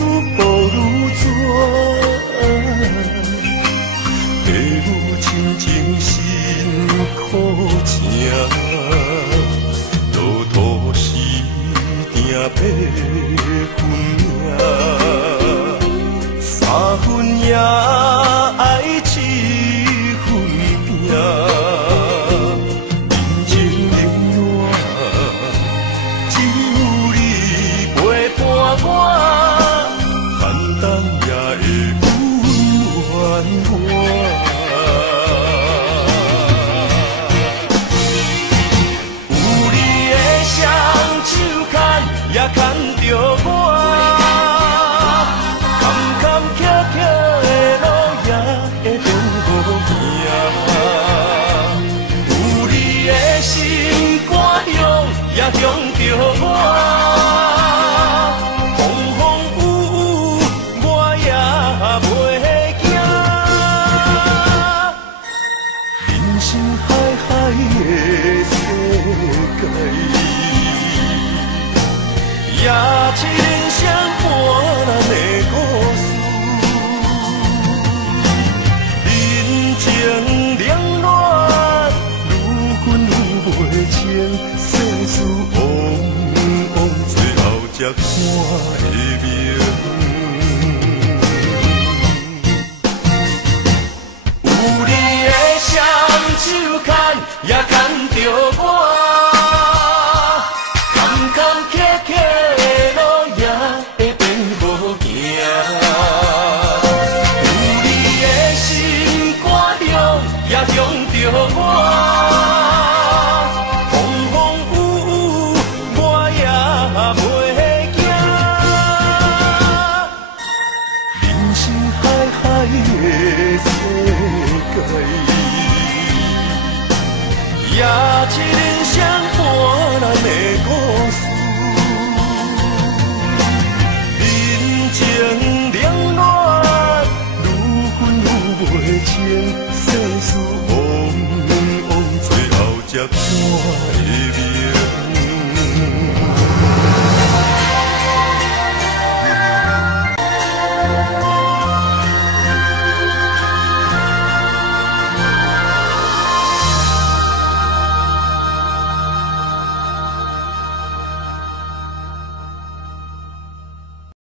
步愈远，父母亲情辛苦情，路途时定要分命，三分也爱七分拼。 也牵着我，坎坎坷坷的路也会变好行。有你的心肝乡也向着我，风风雨雨我也袂惊。人生海海的世界。 也亲相伴咱的故事，人情冷暖，愈分愈袂清，世事往往最后才看会明。有你的双手牵，也牵着我。 向着我，风风雨雨我也袂惊。人生海海的世界，也一。